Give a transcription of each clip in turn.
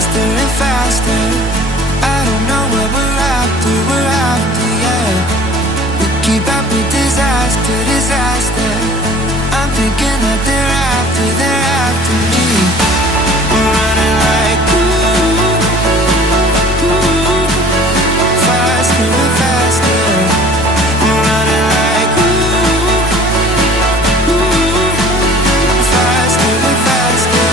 faster and faster. I don't know what we're after, yeah. We keep up with disaster, disaster. I'm thinking that they're after me. We're running like faster and faster. We're running like faster and faster.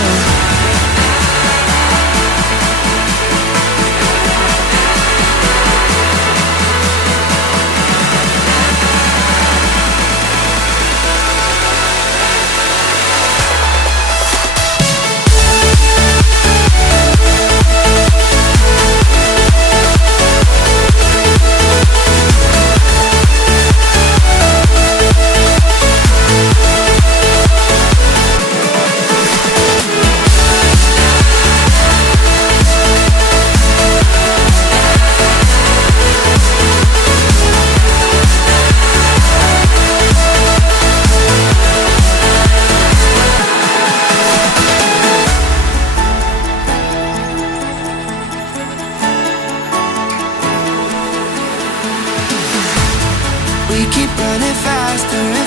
We keep running faster and